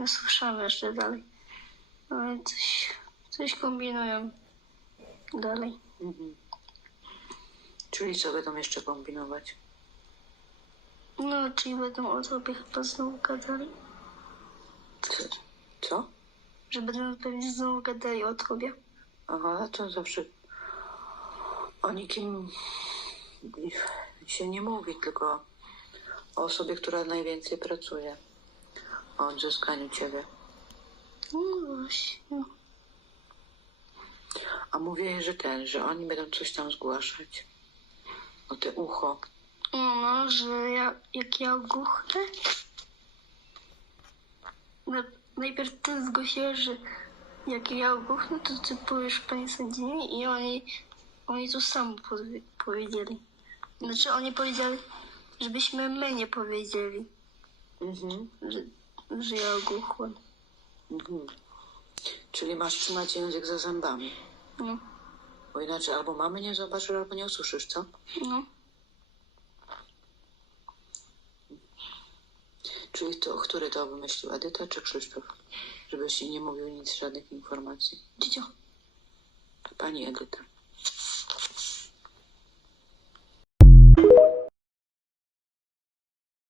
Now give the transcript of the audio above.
nie słyszałem jeszcze dalej. Ale coś, coś kombinują dalej. Mhm. Czyli co będą jeszcze kombinować? No, czyli będą o tobie chyba znowu gadali. Co? Co? Że będą pewnie znowu gadali o tobie. Aha, to zawsze o nikim się nie mówi, tylko o osobie, która najwięcej pracuje. O odzyskaniu ciebie. No właśnie. A mówię jej, że ten, że oni będą coś tam zgłaszać. O te ucho. No, no, że ja, jak ja ogłuchnę, na, najpierw ty zgłosiłeś, że jak ja ogłuchnę, to ty powiesz pani sędzinie i oni, oni to samo powie- powiedzieli. Znaczy oni powiedzieli, żebyśmy my nie powiedzieli, Mhm. że, że ja ogłuchłem. Mhm. Czyli masz trzymać język za zębami. No, Bo inaczej albo mamy nie zobaczysz, albo nie usłyszysz, co? no. Czyli to, który to wymyślił, Edyta czy Krzysztof? Żebyś nie mówił nic, żadnych informacji. Cicio. Pani Edyta.